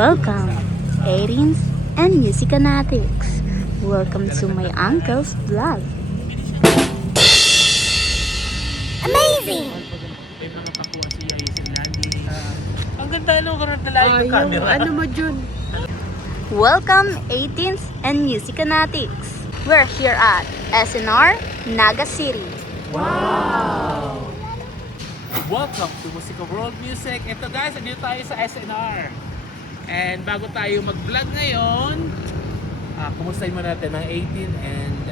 Welcome, 18s and music fanatics. Welcome to my uncle's vlog. Amazing! Ang ganda nung karoon na live yung camera. Ano mo, Jun? Welcome, 18s and music fanatics. We're here at SNR, Naga City. Wow! Welcome to Musica World Music. Ito guys, andito tayo sa SNR. And bago tayo mag-vlog ngayon, kumustahin mo natin ang 18 and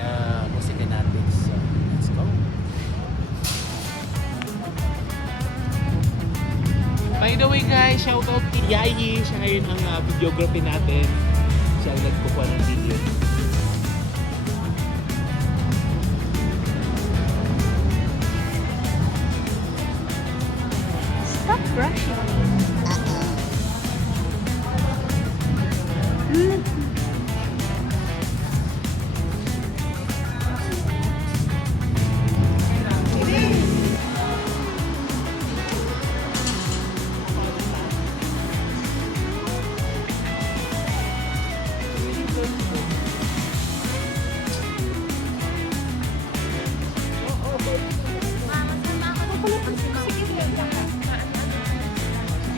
Music Fanatics. So, let's go! By the way guys, shoutout kay Yayi. Siya ngayon ang videography natin. Siya ang nagkukuha ng video. Stop rushing.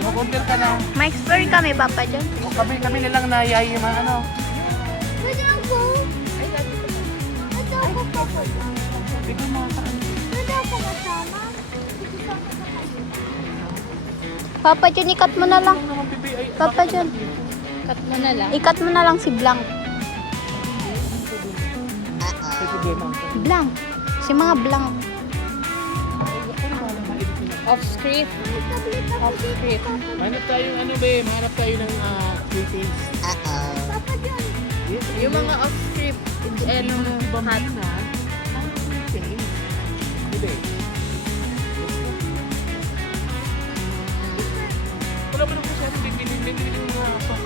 Mag-order ka na. May explore kami, Papa John. Kami nilang nayayi yung mga ano. Pwede ako. Pwede ako pa. Bigyan mo sa ano. Pwede ako kasama. Papa John, ikat mo na lang. Papa John, Cut mo na lang. ikat mo na lang si Blanc. Blanc. Si mga Blanc. Off script. Off script. Hanap tayo ng ano be, hanap tayo ng Philippines. Papa John. Yung mga off script. ano bambina. Hindi. Wala mo na po siya bibili ng mga pa.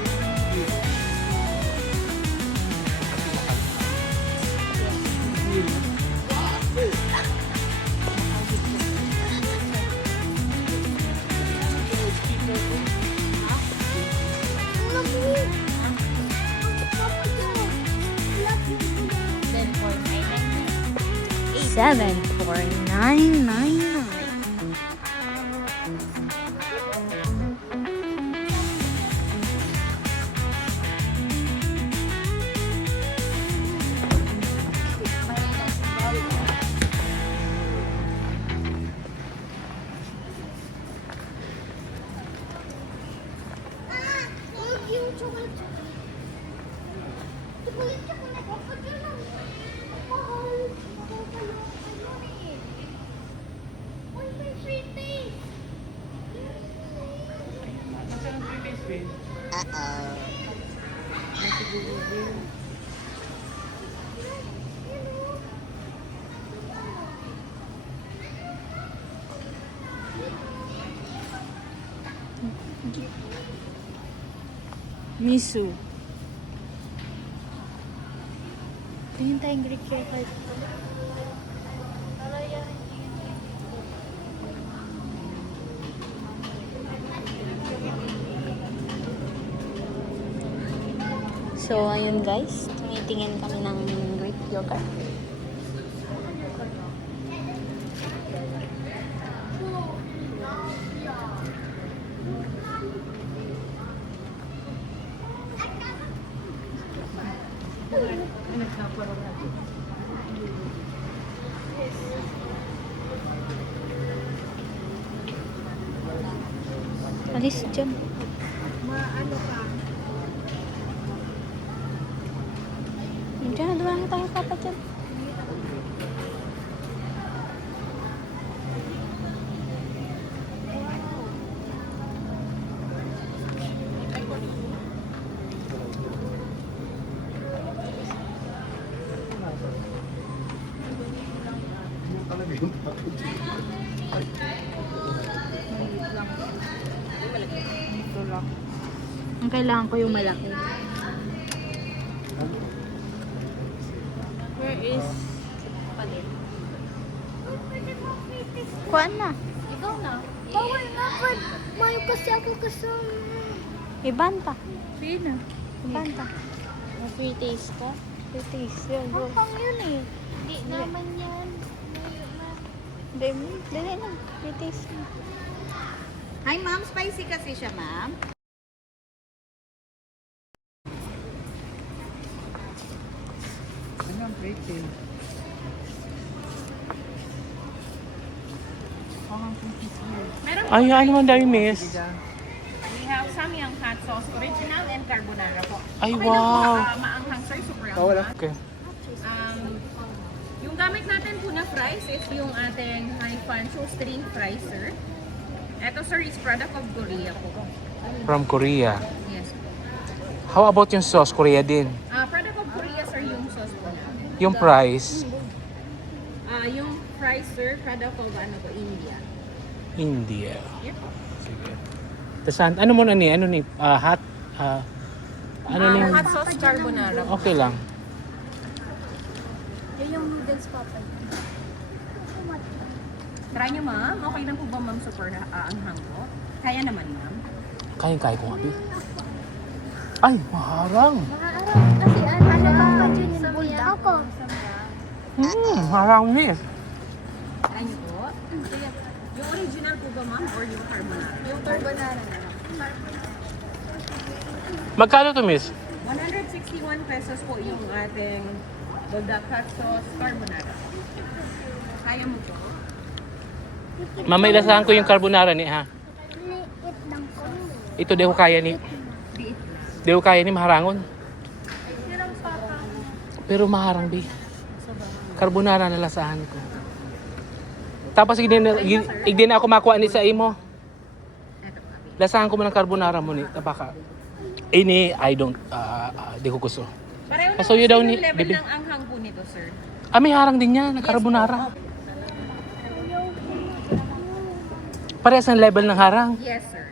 Seven, 4,999. Yung chocolate. Chocolate Papa John. Mahal. Mahal kayo. Uy, may free taste. Saan ang Philippines be? Misu. Tingin tayong Greek yogurt. So, ayun guys. Tumitingin kami ng Greek yogurt. Alis dyan. Maano ka? Diyan, dumaan na tayo, Papa dyan. Ang kailangan ko yung malaki. Where is palit? Kuhaan na. Ikaw na. Bawal na. Mayo kasi ako kasama. Ibanta. Sino? Ibanta. Free taste ka? Free taste. Yun, go. Ang yun eh. Hindi naman yan. Dali na. Free taste. Hi ma'am, spicy kasi siya ma'am. Ano ang pretty? Ay, ano man dahil, miss? We have Samyang hot sauce, original and carbonara po. Ay, Okay wow. lang po, maanghang sir, super anghang. Okay. Yung gamit natin po na fries is yung ating high fan string fries, sir. Ito sir is product of Korea po. From Korea. Yes. How about yung sauce? Korea din. Product of Korea sir yung sauce po natin. Yung price, Yung fries sir, product of India. India. Yep. Sige. Tas ano mo na ni? Ano ni? Hot? Ano ni? Hot sauce carbonara po. Okay lang. Yan yung noodles papa. Try niyo ma'am. Okay lang po ba ma'am super anghang po? Kaya naman ma'am. Kaya ko nga, Bi. Ay, maharang. Maaaraw. Kasi ano ba dyan yung buldak? Ako. Maharang, miss. Try niyo po. Yung original po ba ma'am or yung carbonara? Yung carbonara na lang. Magkano to, miss? 161 pesos po yung ating buldak hot sauce carbonara. Kaya mo po? Mamay lasahan ko yung carbonara ni, ha? Liit lang ko. Ito, di ko kaya ni. Di ko kaya ni maharangon. Hirang papa. Pero maharang, Bi. Carbonara na lasahan ko. Tapos hindi na ako makuha ni sa imo. Lasahan ko mo ng carbonara mo ni. Baka. Ini, I don't, di ko gusto. Pareho So, yun daw ni- yung level bibi- ng anghang po nito, sir. May harang din yan, ng carbonara. Parehas ang level ng harang. Yes, sir.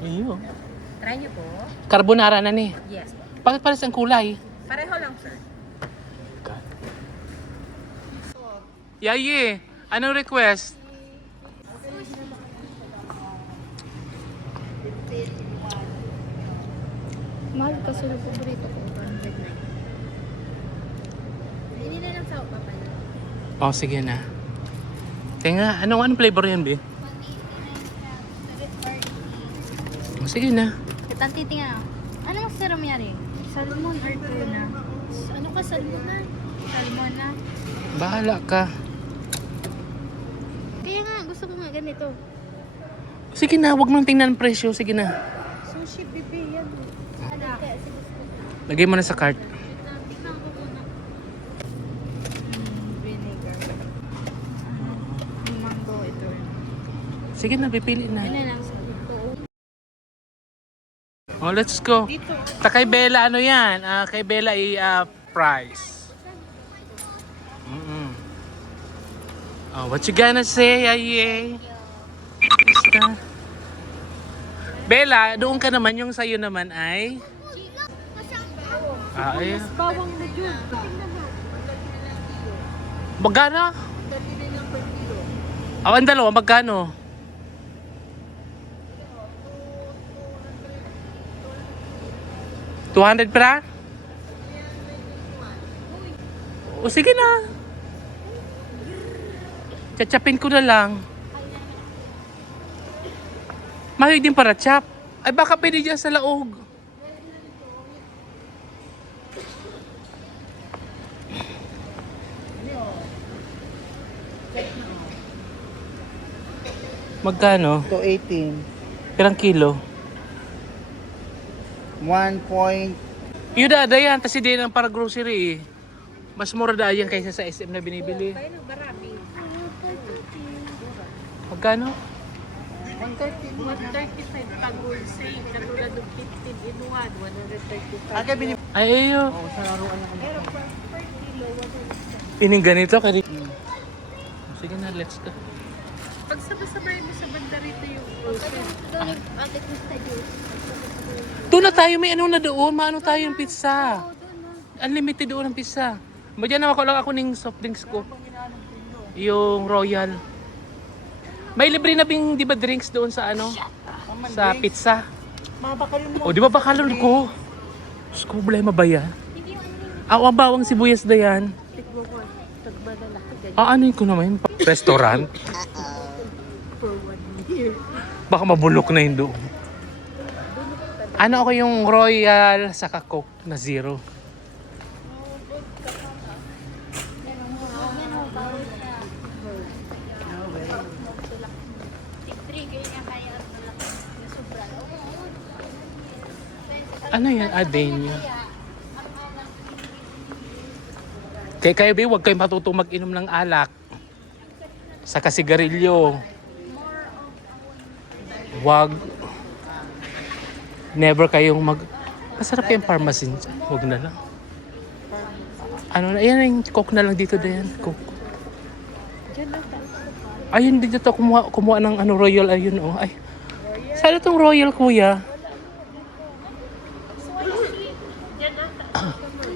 Ayun. Try niyo po. Carbonara na ni. Yes po. Bakit parehas ang kulay? Pareho lang, sir. Yayi, anong request? Mahal kasi yung paborito ko. 109. Hindi na lang sa papa niya. Oh, sige na. Tenga, anong flavor yan, Bi? Oh, sige na. Kitang titingnan. Ano mas sarap yan eh? Salmon or tuna? Ano ka, salmon na? Salmon na. Bahala ka. Kaya nga, gusto ko nga ganito. Sige na, huwag mong tingnan ang presyo. Sige na. Sushi, bibi, yan. Ano kaya, sige. Lagay mo na sa cart. Tingnan ko muna. Vinegar. Mango ito. Sige na, pipili na. Ano lang sa ito. Oh, let's go. Kay Bella, ano yan? Kay Bella price. Oh, what you gonna say, Aye? Basta. Bella, doon ka naman. Yung sa'yo naman ay... Ay. Bawang na dyan. Tingnan mo. Magkano? Ang dalawa, magkano? $200 pra? O sige na. Chachapin ko na lang. Mahal din para chap. Ay baka pwede dyan sa laog. Magkano? 218. Pirang kilo? 1 point. Yun da yan, kasi din ang para grocery eh. Mas mura da yan kaysa sa SM na binibili. Magkano? 135 tagol say, katulad ng 15 in 1, 135. Aga binib... Ay, ayo. Oh, sa laruan ng Ining ganito kaya. Sige na, let's go. Pag sabay-sabay mo sa banda rito yung grocery. Doon yung ate ko sa juice. Doon na tayo, may ano na doon. Maano tayo yung pizza. Unlimited doon ang pizza. Madyan na lang ako ng soft drinks ko. Yung Royal. May libre na bing, di ba, drinks doon sa ano? Sa pizza. Mabakalon mo. O, di ba bakalon ko? Diyos ko, problema ba yan? Ang bawang sibuyas na yan. Ano yun ko naman? Restaurant? Baka mabulok na yun doon. Ano ako yung Royal saka Coke na zero? Ano yan? Adenia. Kaya kayo ba, huwag kayong matutong mag-inom ng alak. Saka sigarilyo. Huwag. Never kayong Masarap yung pharmacy. Huwag na lang. Ano na, yan yung Coke na lang dito din. Coke. Ayun dito to, kumuha ng ano, Royal, ayun oh. Ay. Saan itong Royal, kuya?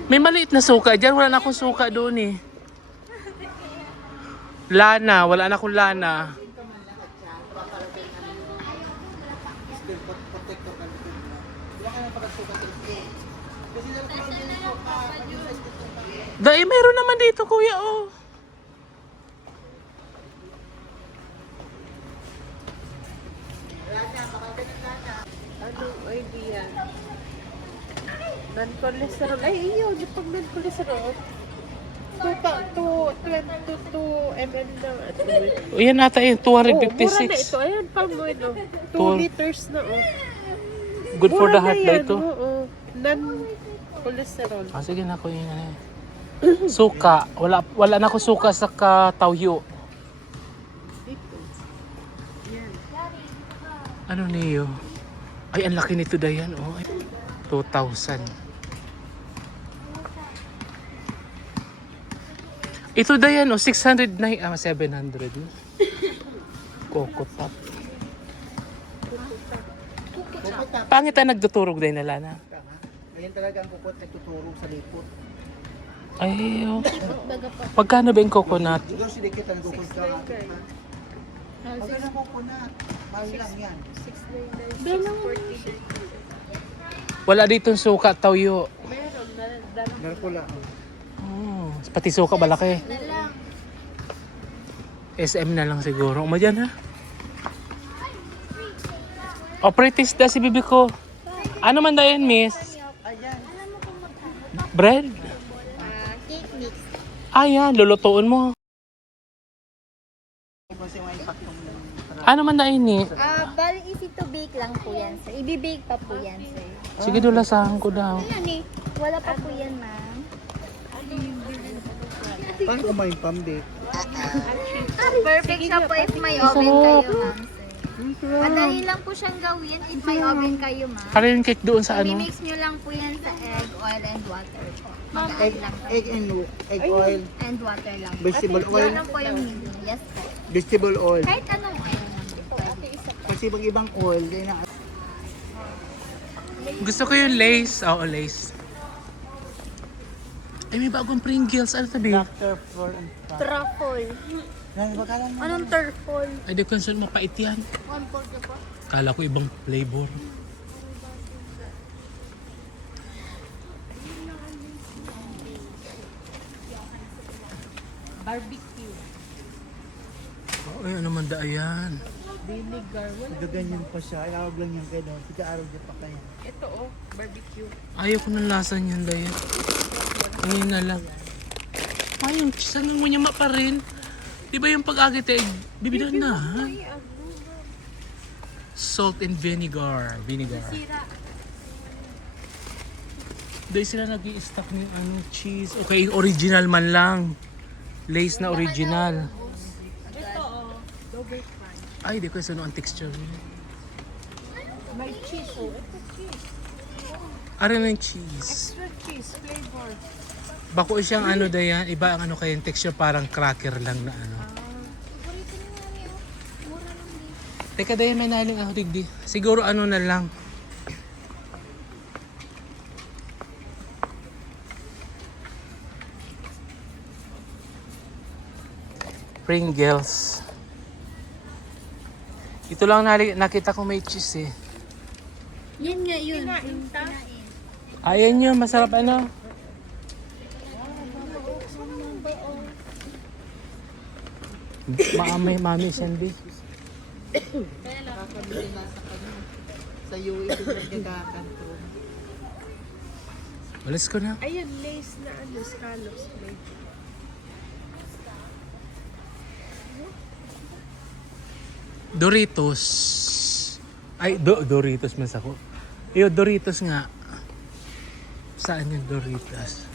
May maliit na suka dyan. Wala na akong suka doon eh. Lana. Wala na akong lana. Dahil mayroon naman dito, kuya, oh. Anong idea? Non-cholesterol. Ay, iyo. Yung pag non-cholesterol. 22 ml na. Yan ata yun, 256. Mura na ito. Ayan, palm oil. 2 liters na. Good for the heart ba Mura na yan, ito? oo. Non-cholesterol. Ah, sige na ko yun. Suka. Wala na ako suka sa katawyo. Ito. Yan. Ano niyo? Ay, ang laki nito Dayan. Oh, 2,000. Ito Dayan, oh, 600 na, 700. Coco Top. Pangit na nagtuturog din nila na. Ayan talaga ang kukot na tuturo sa lipot. Ay, oh. Magkano ba yung coconut? Siguro silikit ang kukot ka. Huwag na coconut. Mahal lang yan. Wala dito suka, tawyo. Meron ko lang. Oh, pati suka malaki. SM na lang siguro. Umadyan ha. O, pretty da si bibi ko. Ano man dayan, miss? Bread? Cake mix. Ayan, lulutuin mo. Kasi may impaktong Ano man dayan ni? Bali easy to bake lang po yan, sir. Ibibake pa po yan, sir. Sige, dulasahan ko daw. Yan eh. Wala pa po yan, ma'am. Paano kumain pambit? Perfect siya po if may oven kayo, ma'am, sir. Madali lang po siyang gawin if may oven kayo, ma'am. Karin cake doon sa ano? I-mix nyo lang po yan sa egg, oil, and water po. Egg, egg oil, And water lang po. vegetable oil, Yan lang po yung meal. Yes po. vegetable oil. Kahit anong oil naman po. Kasi pag ibang oil, di na. Gusto ko yung lace. Oo, lace. Ay, may bagong Pringles. Ano tabi? Dr. Flor and Fat. Truffle. Bakalan mo. Anong truffle? Ay, di concern mapait yan. 1/4 po. Kala ko ibang flavor. Barbecue. Ay, ano man da yan? Vinegar. Gaganyan pa siya. Ilawag lang yung gano'n. Tika-araw dyan pa kayo. Ito oh, barbecue. Ayaw ko ng lasa niyan, Dayan. Ngayon na lang. Ay, yung cheese, hanggang mo niya pa rin. Di ba yung pag-agit eh, bibilan na, ha? Salt and vinegar. Dahil sila nag-i-stock ng ano, cheese. Okay, original man lang. Lace na original. Ito oh, double fry. Ay, di ko sino ang texture niya. May cheese oh. Ito cheese. Ari na yung cheese. Extra cheese flavor. Bako siyang ano Dayan, iba ang ano kayong texture, parang cracker lang na ano. Teka Dayan, may naling ako digdi. Siguro ano na lang. Pringles. Ito lang nakita ko may cheese eh. Yan nga yun. Ayan yun, masarap ano. Maamay mami Sandy. Kakabili na sa kanya. Sa UE din nagkakakanto. Alis ko na. Ayan, lace na ano, scallops. May. Doritos. Ay, Doritos mas ako. Yo, Doritos nga. Saan yung Doritos?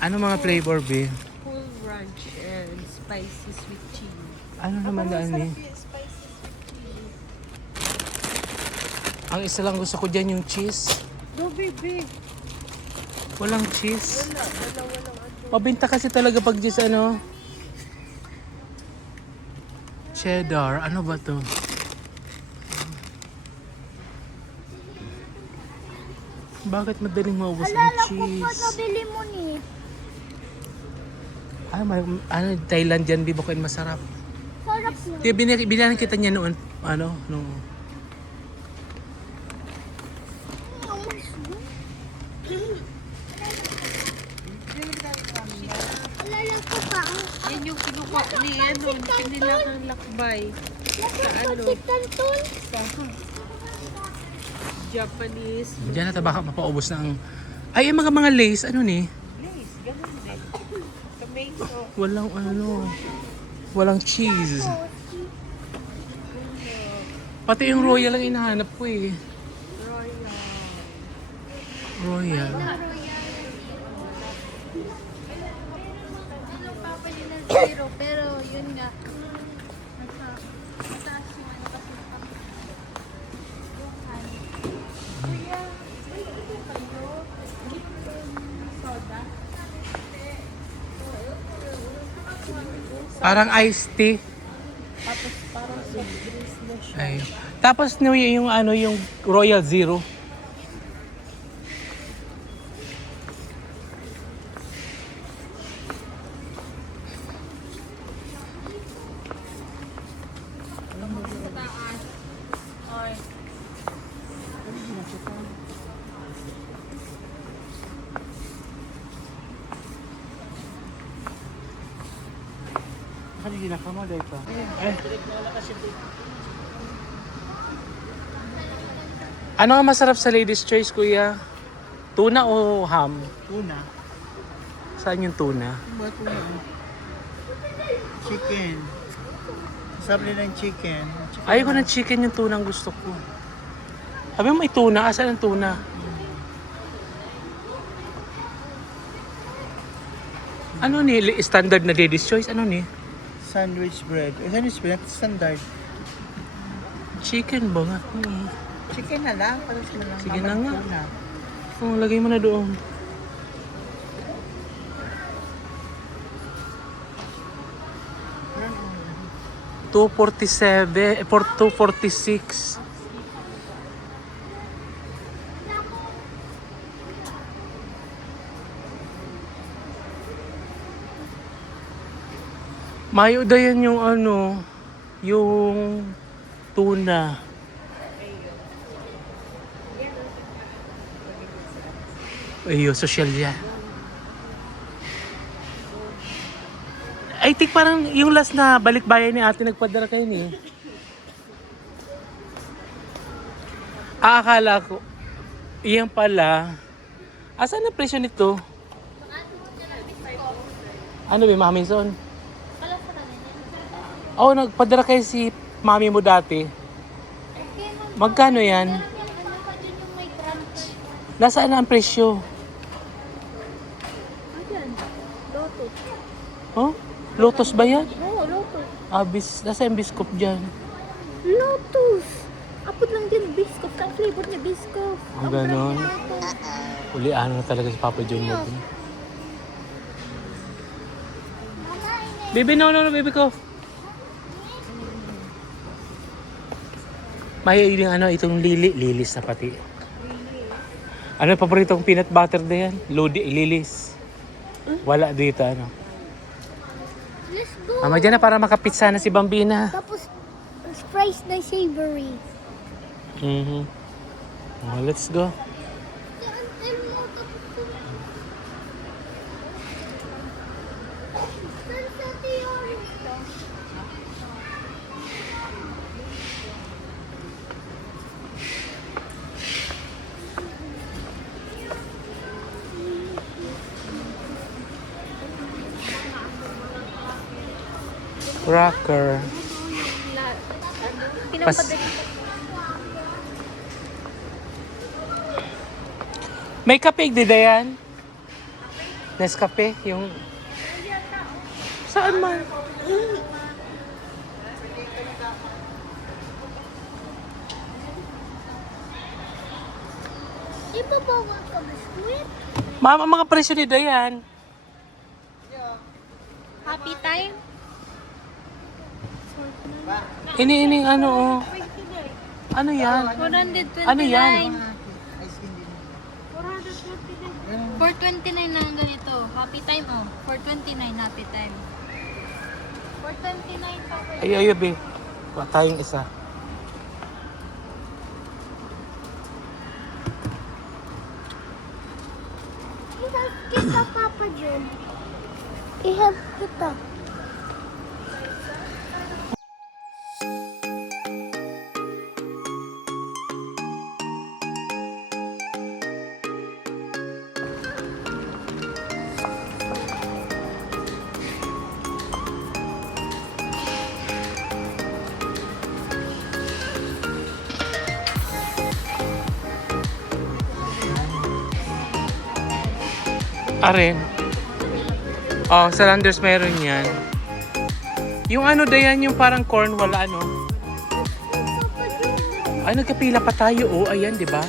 Ano mga flavor, B? Cool ranch and spicy sweet chili. Ano naman daan eh? Ang isa lang gusto ko dyan yung cheese. No, baby. Walang cheese. Mabinta kasi talaga pag cheese ano. Cheddar. Ano ba to? Bakit madaling maubos ang cheese? Nabili mo ni. Ah, ano, Thailand yan, di ba kayo masarap? Sarap yun. Di, binahan kita niya noon, ano, nung... Alala ko pa. Yan yung kinukuha ni ano, pinilang lakbay. Sa ano, Tanton. Japanese Diyan na baka mapaubos na ang... Ay, yung mga lace, ano ni? lace. Ganun din. Tomato. Walang ano... Walang cheese. Pati yung royal ang hinahanap ko eh. Royal. Zero, pero yun nga. Mataas yung ano kasi. Parang iced tea. Ay. Tapos yung ano yung Royal Zero. Kanina ka mo dahil pa. Ano ang masarap sa Ladies Choice, kuya? Tuna o ham? Tuna. Saan yung tuna? Ano ba tuna? Chicken. Sabi nila yung chicken. Ayoko ng chicken, yung tuna ang gusto ko. Sabi mo may tuna, asan ang tuna? Ano ni? Standard na Ladies Choice? Ano ni? Sandwich bread. Sandwich bread, standard. Chicken ba nga? Chicken na lang. Palos mo lang. Sige na nga. Tuna. Oh, lagay mo na doon. $247, for $246. Mayo yan yung ano, yung tuna. Ayo, social yan. I think parang yung last na balikbayan ni ate nagpadala kayo ni. Akala ko, iyan pala. Asan ang presyo nito? Ano ba, Mami Son? Oh, nagpadala kayo si mami mo dati. Magkano yan? Ano pa dyan yung may crunch? Nasaan ang presyo? Ayan. Lotus. Oh? Lotus ba yan? Oo, Lotus. Nasa yung biscuit dyan. Lotus! Apod lang din, biscuit. Ang flavor niya, biscuit. Ang ganon. Ulian na talaga si Papa John mo. Baby, no, baby ko. May yung ano, itong lilis na pati. Ano yung paboritong peanut butter na yan? Lilis. Wala dito, ano. Let's go. Mama dyan na para makapitsa na si Bambina. Tapos, Fries na savory. Mm-hmm. Oh, let's go. Cracker. Pas May kape di yan? Nescafe? Yung... Saan man? Di ba bawal ka biskuit? Ma'am, ang mga presyo ni Dayan. Happy time? Ini-ining ano oh. Ano yan? 429. Ano yan? 429 lang ganito. Happy time oh. 429 happy time. 429 pa po. Ay, be. Kuha tayong isa. I-help kita, Papa John. I-help kita. Aren. Oh, sa Landers meron yan. Yung ano Dayan, yung parang corn, wala ano. Ay, nagkapila pa tayo. Oh, ayan, di ba?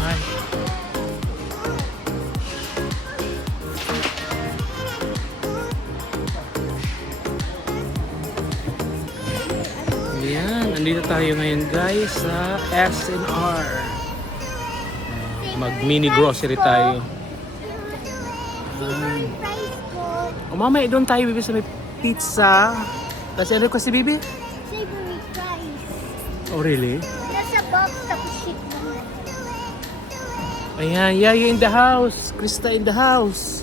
Ay. Ayan, andito tayo ngayon guys sa S&R. Mag mini grocery tayo. Savory fries ko. O mamaya doon tayo bibi sa may pizza. Kasi ano ko si Bibi? Savory fries. Oh really? Nasa box tapos shake mo. Ayan, Yaya in the house. Krista in the house.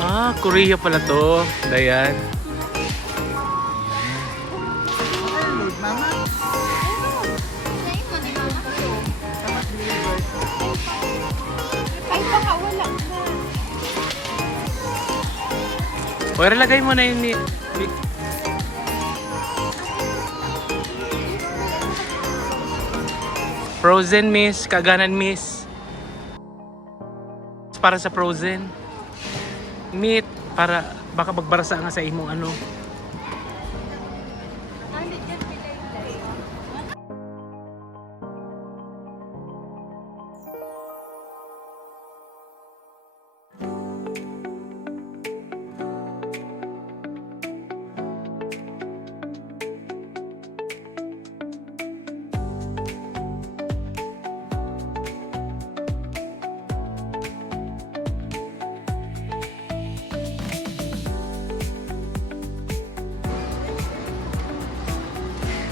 Ah, Korea pala to. Dayan. Load, mama. Ay, baka wala na. Pwede lagay mo na yun ni... Frozen miss, kaganan miss. Para sa frozen. Meat, para baka magbarasa nga sa imong ano.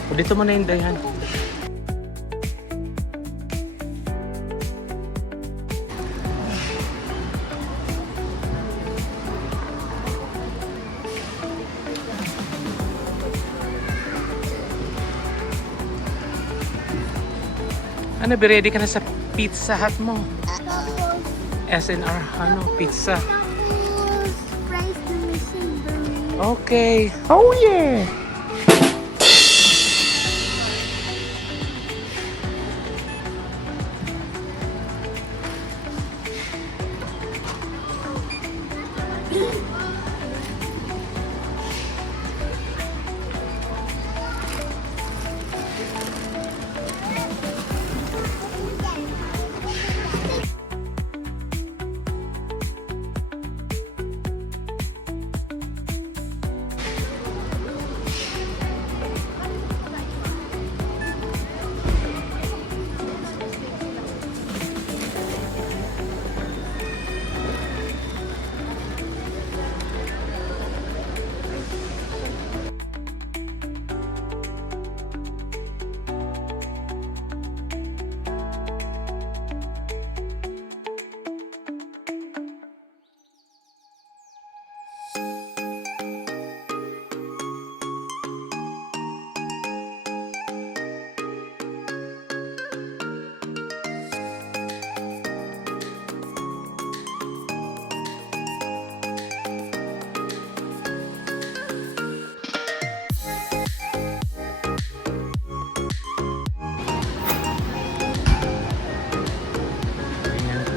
O, dito mo na yung Dayan. Ano, be ready ka na sa Pizza Hut mo? Tapos, S&R, ano, pizza. tapos fries na may savory. Okay. Oh yeah!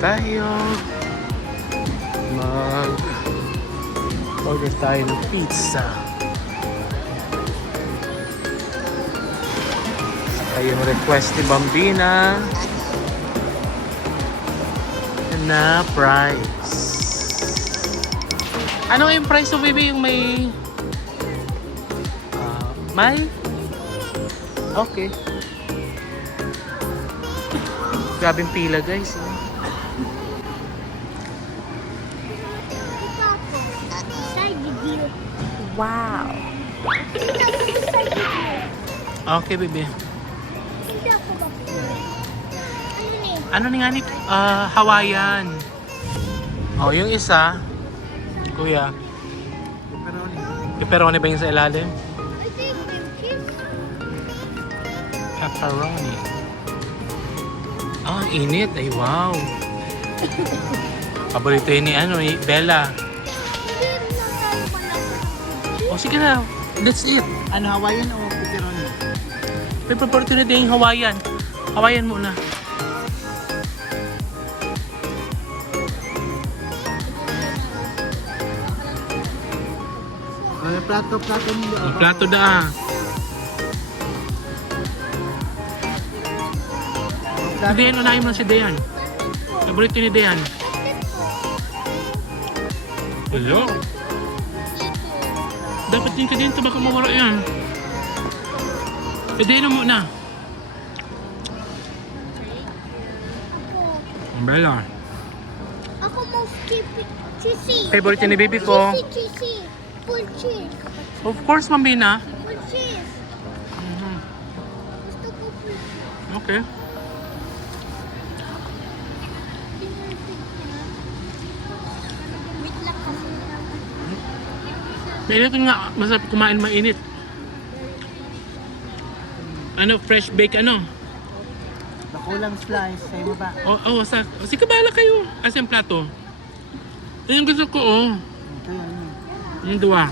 tayo. Order tayo ng pizza. Saka yung request ni Bambina na price. Ano yung price mo, baby? Yung may may? Okay. Grabing pila, guys. Wow. Okay, baby. Ano ni nga ni? Hawaiian. Oh, yung isa. Kuya. Pepperoni ba yung sa ilalim? Pepperoni. Ah, init. Ay, wow. Paborito yun ni Bella. Oh, sige na. That's it. Ano, Hawaiian o pepperoni? May paborito na din yung Hawaiian. Hawaiian muna. Ano, plato nyo. Ang plato da. Si Dayan, unahin mo na si Dayan. Paborito ni Dayan. Hello? Dapat din ka din ito, baka mawala yan. Si Dayan mo na. Bella. Ako mo cheesy. Favorite ni baby ko. Cheesy. Full cheese. Of course, Mambina. Full cheese. Gusto ko full. Okay. Wait lang kasi. Mainit nga, masarap kumain mainit. Ano, fresh bake ano? Bakulang slice, sa'yo mo ba? Oo, sige bahala kayo. Asa yung plato? Ito yung gusto ko, oh. Ito yun. Yung dua.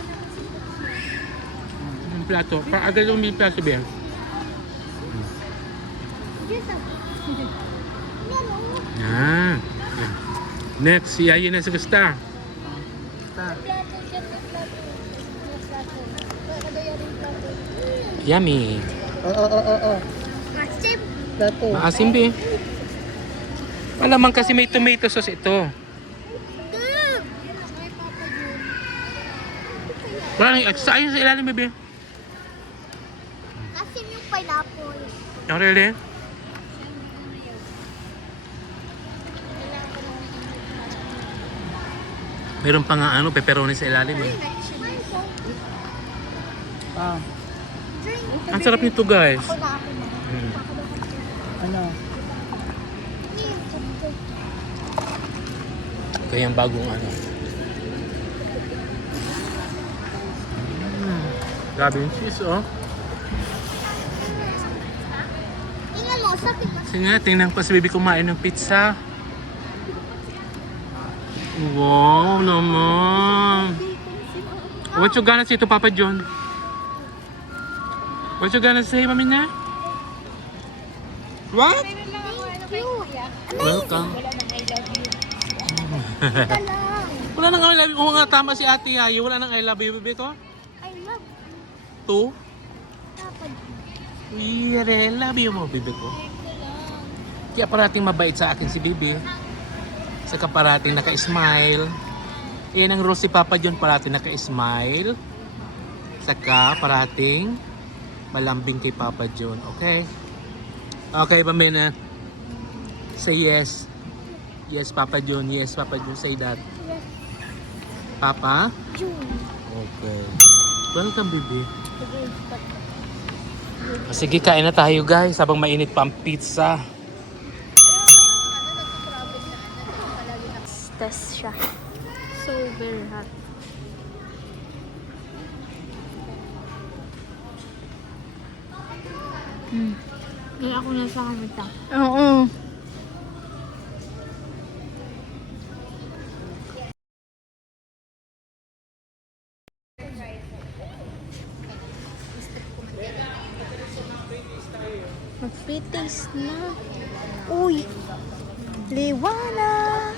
Yung plato. Agad yung may plato, Ben. Ah. Next, si Yayi na sa Gusta. Yummy. Oo. Masip. Plato. Maasim, be. Malamang kasi may tomato sauce ito. Wala nang sayang sa ilalim, bebe. Asim yung pineapple. Oh, really? Meron pa nga pepperoni sa ilalim eh. Ang sarap nito, guys. Ano? Ito yung bagong Grabe yung cheese, oh. Tingnan mo, sabi mo. Sige nga, tingnan ko si baby kumain ng pizza. Wow naman. What you gonna say to Papa John? What you gonna say, Mami na? What? Welcome. Wala nang I love you. Oo nga, tama si Ate Yayo. Wala nang I love you, bebe ko. I love Two? dapat. I love you mo, bebe ko. Kaya parating mabait sa akin si Bibi. Saka parating naka-smile. Yan ang rule si Papa John, parating naka-smile. Saka parating malambing kay Papa John. Okay? Okay, Pamina. Say yes. Yes, Papa John. Yes, Papa John. Say that. Papa? June. Okay. Welcome, baby. Sige, kain na tayo, guys. Habang mainit pa ang pizza. Test siya. So very hot. Kaya ako nasa kamita. Oo. Mag-taste na. Uy! Liwanag!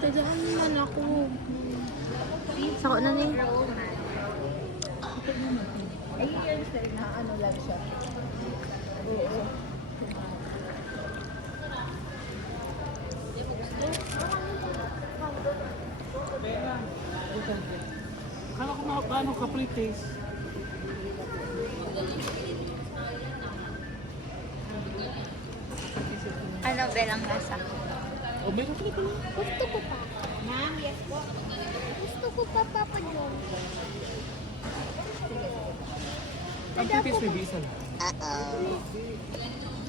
Tadaan naman ako. Sako na niya. Kala ko mga paano ka pre-taste. Ano belang lasa? O, meron ka na pala. Gusto ko pa. Ma'am, yes po. Gusto ko pa, Papa John. Ang pre-taste may bisa na.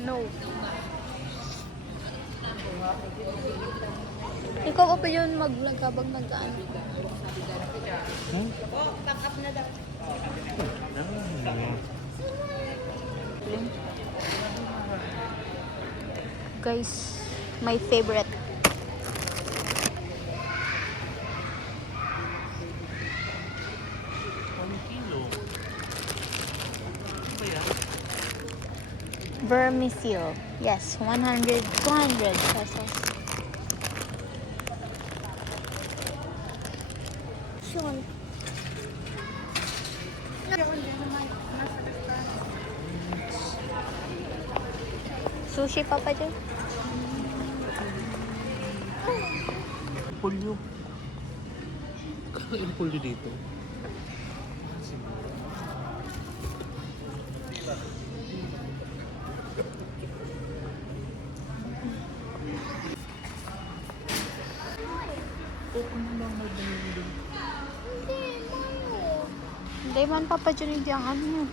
No. Ikaw pa yun mag-vlog habang nag-ano. Guys, my favorite. Kilo. Ano ba yan? Vermicelli. Yes, 200 pesos. Sean. Sushi pa pa dyan? Pulyo. Kakain pulyo dito. Hindi man pa pa dyan yung ano.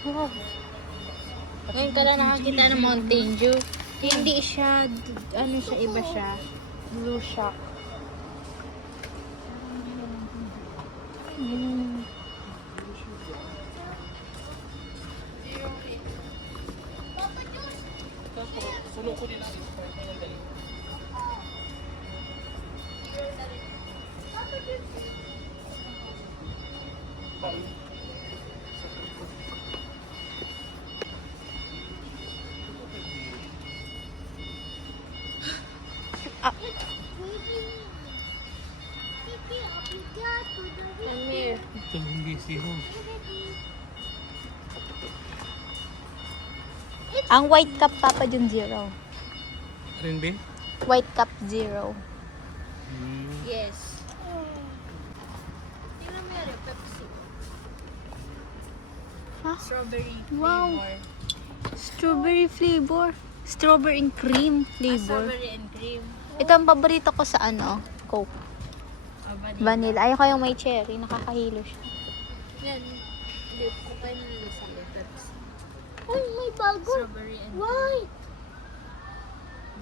Wow. Ngayon ka lang nakakita ng Mountain Dew. Hindi siya, ano siya, iba siya. Blue shock. Sulo ko din natin. Ito hindi siho. Ang white cup Papa John zero. Rin ba? White cup zero. Yes. Tingnan mo yan, Pepsi. Ha? Strawberry Wow. flavor. Strawberry flavor. Strawberry and cream flavor. Strawberry and cream. Ito ang paborito ko sa ano, Coke. Vanilla. Ayoko yung may cherry. Nakakahilo siya. Yan. Hindi ko kayo nalasa ng Pepsi. Ay, may bago. Strawberry and White.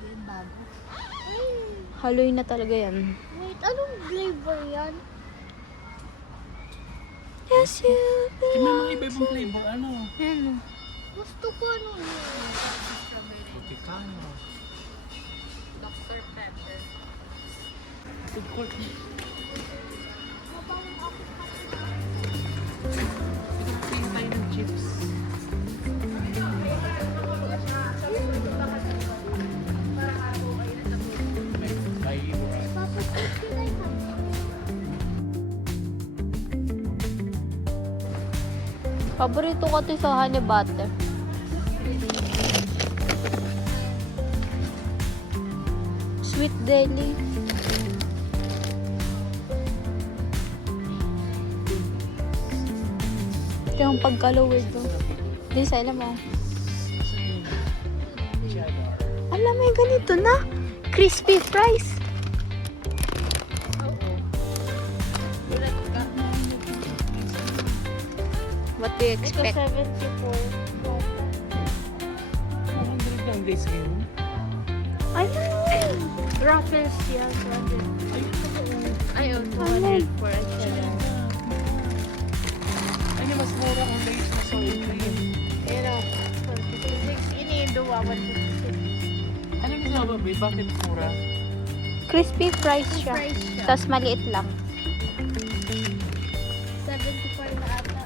Yan bago. Haloy na talaga yan. Wait, anong flavor yan? Yes, you Eh, may mga iba-ibang flavor. Ano? Ano? Gusto ko ano yun. Strawberry. Tropicano. Dr. Pepper. Food court. Tingin tayo ng chips. Bye. Papa, can I have Paborito ko to sa honey butter. Sweet deli. Ito yung pagka-lower to. Di sa alam mo. Alam mo yung ganito na. Crispy fries. What do you expect? 74. 100 lang guys ngayon. Ayun! Ruffles yan. Ayun, 200 for a challenge. Ano na sa baby? Bakit mura? Crispy fries siya. Tapos maliit lang. 74 na ata.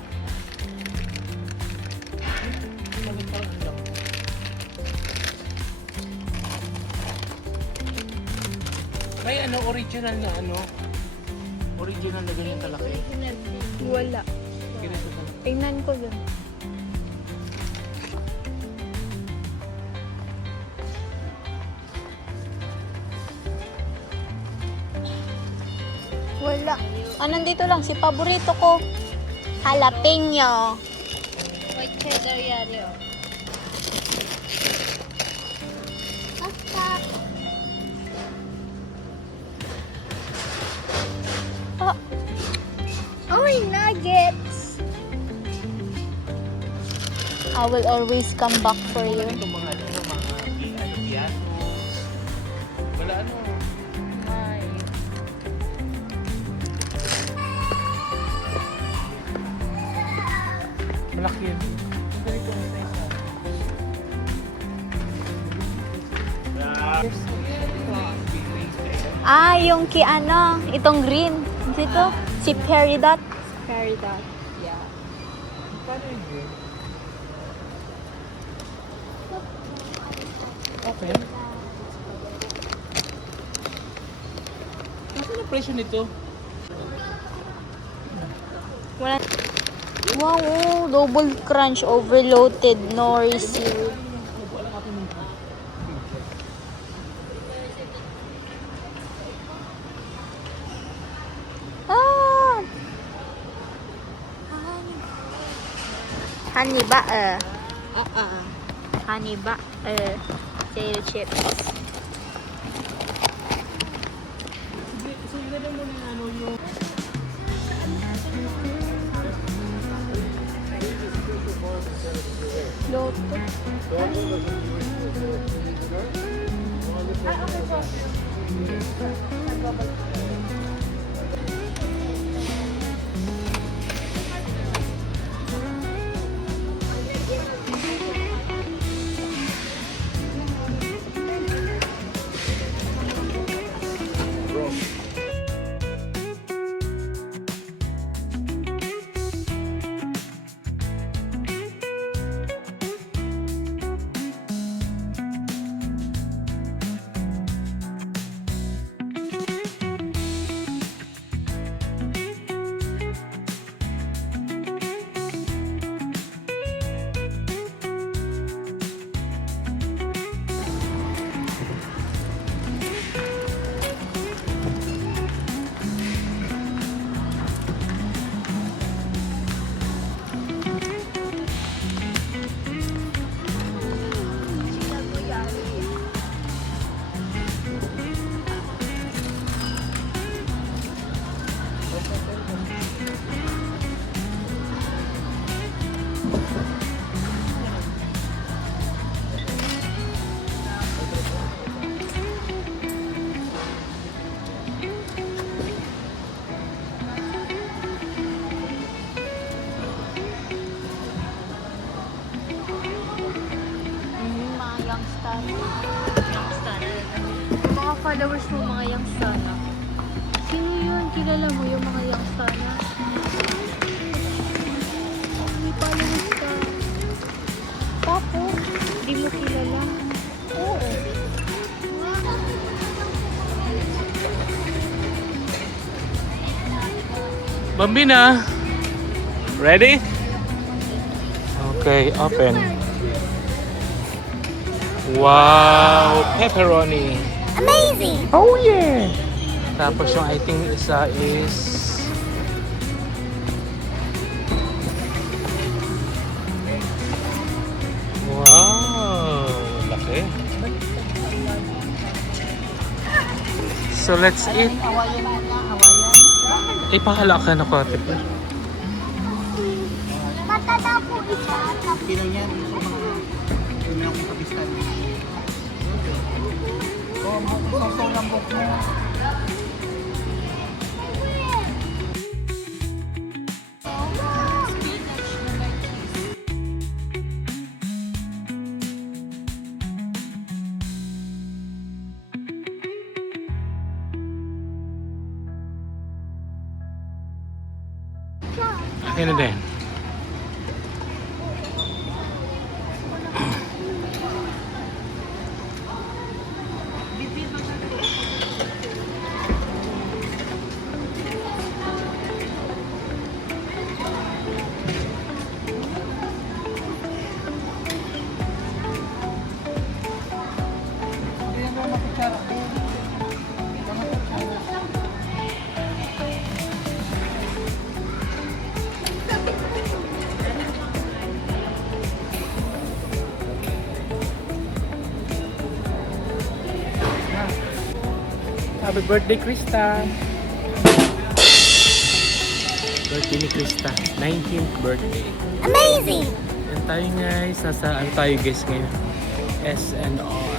Bakit parang ang laki? May ano, original na ano? Original na ganyan kalaki. Wala. Ganito kalaki. Tingnan ko dun. Wala. Ah, nandito lang. Si paborito ko. Jalapeno. White cheddar yari oh. Pasta. Ah, Oh, nuggets. I will always come back for you. Ito mga ano, mga pianos. Wala ano. Ay. Malaki yun. Ang ganito ang size Ah, yung ano, itong green. Dito, si Peridot. Peridot. Yeah. Paano yun yun? Okay. Ano ang presyo nito? Wala. Wow, oh, double crunch overloaded nori seaweed. Ah! Honey ba? Honey ba? Potato chips. So, ilagay mo na ano yung... Loto. Mga youngstar. Mga followers mo, mga youngstar na. Sino yun? Kilala mo yung mga youngstar na? May followers ka. Tapos, di mo kilala. Oo. Bambina! Ready? Okay, open. Wow! Pepperoni! Amazing. Oh yeah! Tapos yung I think isa is... Wow! Laki. So let's eat. Ipahala ka na ko, ate. Mata daw po isa. Kailan yan? Sa mga... Yun lang kung kabistan. So lang po mo. Akin na din. Happy birthday, Krista! Birthday ni Krista. 19th birthday. Amazing! Yan tayo guys. Ano tayo guys ngayon? SNR.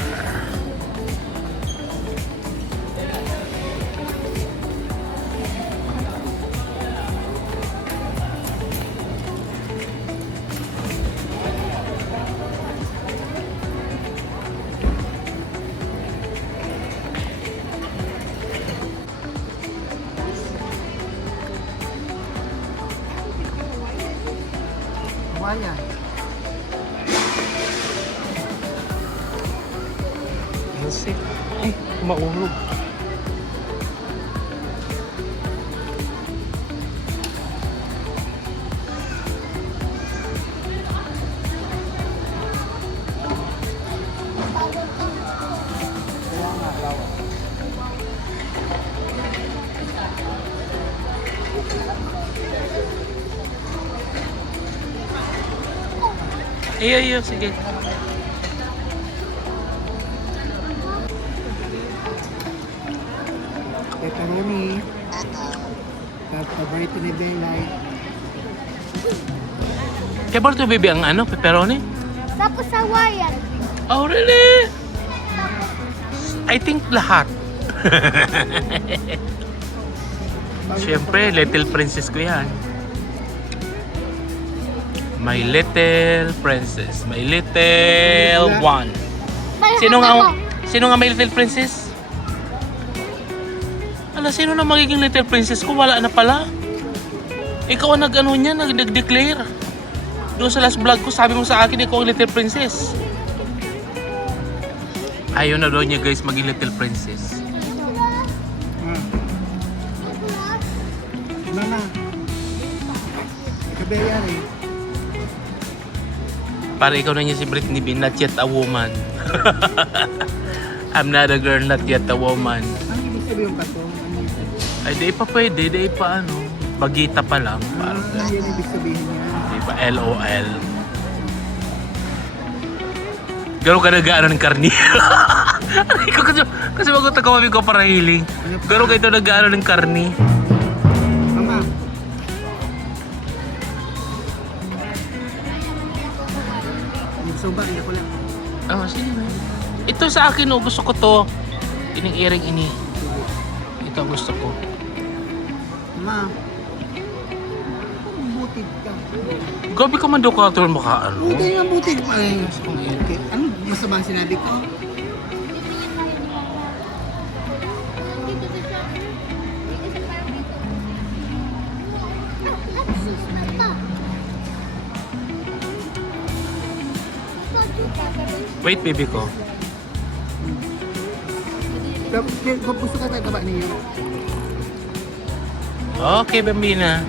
Buhaya. Kasi, ay, maulog. Iyo, sige. Pepperoni. Favorite ni Belay. Kaya ba ito, baby, ang ano, pepperoni? Tapos sawayan. Oh, really? I think lahat. Siyempre, Little Princess ko yan. My little princess. My little one. Sino nga may little princess? Ala, sino na magiging little princess ko? Wala na pala. Ikaw ang nag-ano niya, nag-declare. Doon sa last vlog ko, sabi mo sa akin, ikaw ang little princess. Ayaw na doon niya guys, maging little princess. Mama. Kabeya rin. Para ikaw na niya si Britney B, not yet a woman. I'm not a girl, not yet a woman. Ano ibig sabihin pa to? Ano ibig sabihin? Ay, di pa pwede, di pa ano. Bagita pa lang. Parang Ano yan ibig sabihin niya? di ba? LOL. Gano'n ka nag-ano ng karni? kasi bago tagawami ko para healing. Gano'n ka ito nag-ano ng karni? Mama. Nagsumbak, hindi ko lang. Oh, sige na. Ito sa akin, oh, gusto ko to. Ining earring ini. Ito ang gusto ko. Ma. Butid ka. Gabi ka man daw ka ito maka ano. Butid nga, butid pa eh. Okay. Ano masama ang sinabi ko? Dito sa shop. Dito sa parang dito. Let's smell that. Wait, baby ko. Gusto ka tayo kaba niyo. Okay, bambina.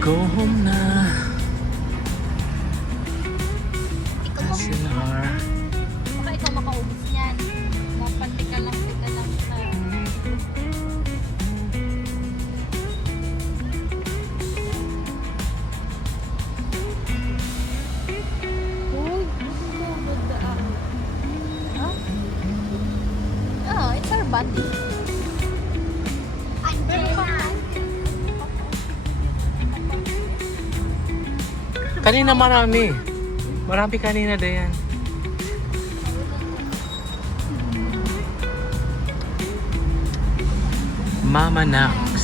Go home na. SNR. Baka ikaw makaubos niyan. Mapantika lang sa... Oh, it's our body. I'm very Kanina marami. Marami kanina, Dayan. Mama Nax.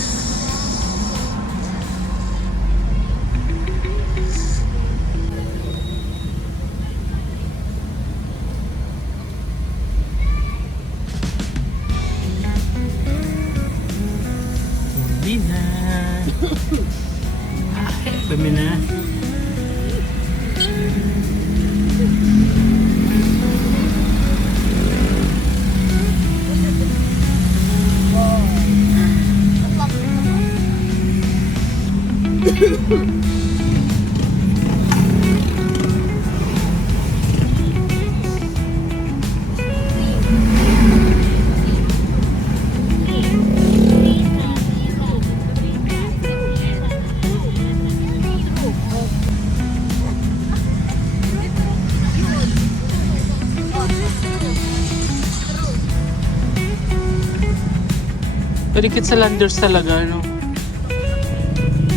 Kadikit sa Landers talaga, no?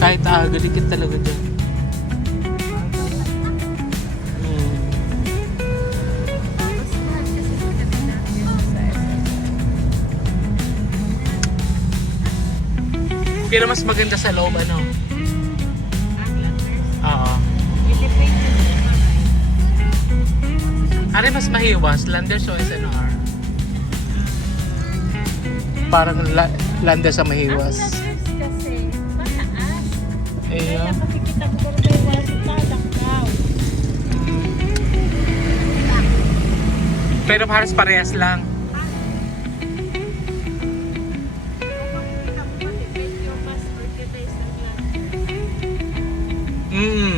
Kahit aga, dikit talaga dyan. Hmm. Pero mas maganda sa loob, ano? Oo. Ari mas mahiwas, Landers o SNR? Parang Landers ang mahiwas. Kasi, mataas. Eh, Kaya makikita ko kung may wasit daw. pero parehas lang. Medyo mas organized ang lahat. Mm.